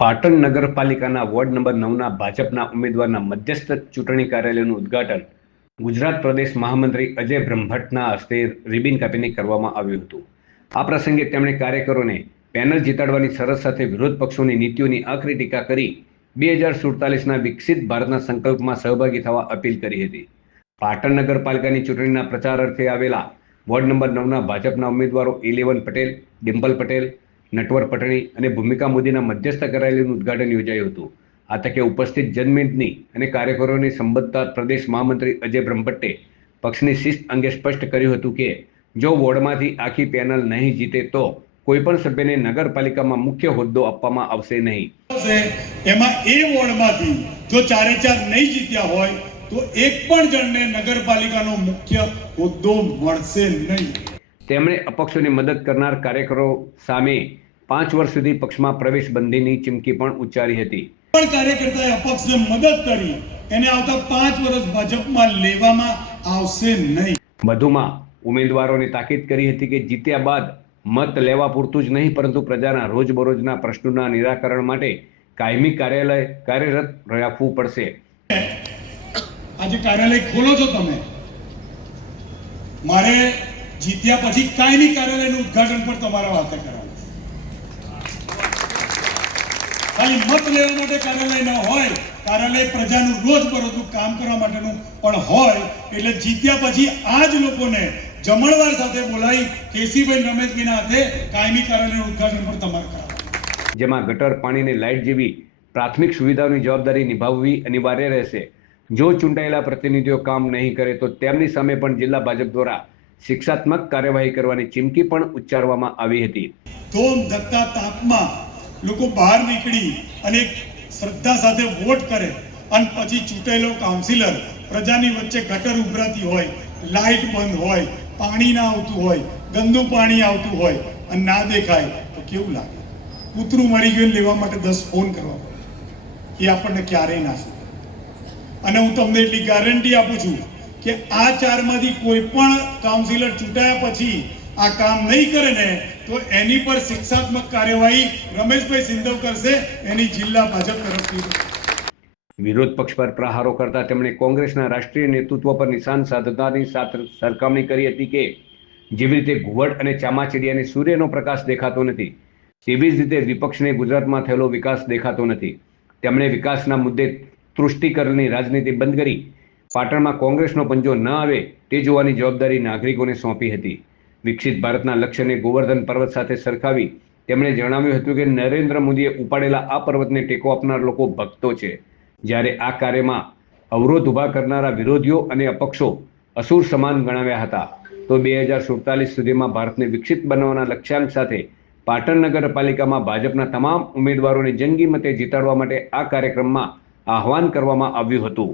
પાટણ નગરપાલિકાના ward number 9ના ભાજપના ઉમેદવારના મધ્યસ્થ ચૂંટણી કાર્યાલયનું ઉદ્ઘાટન ગુજરાત પ્રદેશ મહામંત્રી અજય બ્રહ્મભટ્ટના હસ્તે રિબિન કાપીને કરવામાં આવ્યું હતું। આ પ્રસંગે તેમણે કાર્યકરોને પેનલ જીતાડવાની શરત સાથે વિરોધ પક્ષોની નીતિઓની આકરી ટીકા કરી 2047ના વિકસિત ભારતના સંકલ્પમાં સહભાગી થવા અપીલ કરી હતી। પાટણ નગરપાલિકાની ચૂંટણીના પ્રચાર અર્થે આવેલા વોર્ડ નંબર 9ના ભાજપના ઉમેદવારો ઇલેવન પટેલ, ડિમ્પલ પટેલ, નટવર પટણી અને ભૂમિકા મોદીના મધ્યસ્થ કાર્યાલયનું ઉદ્ઘાટન યોજાયું હતું। આ તકે ઉપસ્થિત જનમેદની અને કાર્યકરોને સંબોધતા પ્રદેશ મહામંત્રી અજય બ્રહ્મભટ્ટે પક્ષની શિસ્ત અંગે સ્પષ્ટ કર્યું હતું કે જો વોર્ડમાંથી આખી પેનલ નહીં જીતે તો કોઈપણ સભ્યને નગરપાલિકામાં મુખ્ય હોદ્દો આપવામાં આવશે નહીં। એમાં એ વોર્ડમાંથી જો 4 નહીં જીત્યા હોય તો એક પણ જણને નગરપાલિકાનો મુખ્ય હોદ્દો મળશે નહીં। તેમણે અપક્ષોની મદદ કરનાર કાર્યકરો સામે 5 વર્ષ સુધી પક્ષમાં પ્રવેશ બંધીની ચીમકી પણ ઉચ્ચારી હતી। પણ કાર્યકર્તાએ અપક્ષને મદદ કરી એને આવતા 5 વર્ષ ભાજપમાં લેવામાં આવશે નહીં। વધુમાં ઉમેદવારોને તાકીદ કરી હતી કે જીત્યા બાદ મત લેવા પૂરતું જ નહીં પરંતુ પ્રજાના રોજબરોજના પ્રશ્નોના નિરાકરણ માટે કાયમી કાર્યાલય કાર્યરત રાખવું પડશે। આજે કાર્યાલય ખોલો છો તમે, મારે જીત્યા પછી કાયમી કાર્યાલયનું ઉદ્ઘાટન પણ તમારા વાતે કરાવવું। ખાલી મત લેવા માટે કાર્યાલય ન હોય, કાર્યાલય પ્રજાનું રોજબરોજનું કામ કરવા માટેનું પણ હોય। એટલે જીત્યા પછી આ જ લોકોને જમણવાર સાથે બોલાવી કેસીભાઈ રમેશભાઈના હાથે કાયમી કાર્યાલયનું ઉદ્ઘાટન પણ તમારે કરાવવું, જેમાં ગટર, પાણી અને લાઇટ જેવી પ્રાથમિક સુવિધાઓની જવાબદારી નિભાવવી અનિવાર્ય રહેશે। જો ચૂંટાયેલા પ્રતિનિધિઓ કામ નહીં કરે તો તેમની સામે પણ જિલ્લા ભાજપ દ્વારા શિક્ષાત્મક કાર્યવાહી કરવાની ચીમકી પણ ઉચ્ચારવામાં આવી હતી। ધોમ ધક્કા તાપમાં લોકો બહાર નીકળી અને શ્રદ્ધા સાથે વોટ કરે અને પછી ચૂંટાયેલો કાઉન્સિલર પ્રજાની વચ્ચે ગટર ઉભરાતી હોય, લાઇટ બંધ હોય, પાણી ના આવતું હોય, ગંદુ પાણી આવતું હોય અને ના દેખાય તો કેવું લાગે? કૂતરું મરી ગયું લેવા માટે 10 ફોન કરવા પડે, એ આપણને ક્યારેય ના થાય। અને હું તમને એટલી ગેરંટી આપું છું કે આ 4 માંથી કોઈ પણ કાઉન્સિલર ચૂંટાયા પછી આ કામ નહીં કરે ને તો એની પર શિક્ષાત્મક કાર્યવાહી રમેશભાઈ સિંધવ કરશે, એની જિલ્લા ભાજપ તરફથી। વિરોધ પક્ષ પર પ્રહારો કરતા તેમણે કોંગ્રેસના રાષ્ટ્રીય નેતૃત્વ પર નિશાન સાધતાની સાથે સરખામણી કરી હતી કે જેવી રીતે ઘુવડ અને ચામાચીડિયાને સૂર્યનો પ્રકાશ દેખાતો નથી તેવી જ રીતે વિપક્ષને ગુજરાતમાં થયેલો વિકાસ દેખાતો નથી। તેમણે વિકાસના મુદ્દે તૃષ્ટિકરણની રાજનીતિ બંધ કરી પાટણમાં કોંગ્રેસનો પંજો ન આવે તે જોવાની જવાબદારી નાગરિકોને સોંપી હતી। વિકસિત ભારતના લક્ષ્યને ગોવર્ધન પર્વત સાથે સરખાવી તેમણે જણાવ્યું હતું કે નરેન્દ્ર મોદીએ ઉપાડેલા આ પર્વતને ટેકો આપનાર લોકો ભક્તો છે, જ્યારે આ કાર્યમાં અવરોધ ઊભા કરનારા વિરોધીઓ અને અપક્ષો અસુર સમાન ગણાવ્યા હતા। તો 2047 સુધીમાં ભારતને વિકસિત બનાવવાના લક્ષ્યાંક સાથે પાટણ નગરપાલિકામાં ભાજપના તમામ ઉમેદવારોને જંગી મતે જીતાડવા માટે આ કાર્યક્રમમાં આહવાન કરવામાં આવ્યું હતું।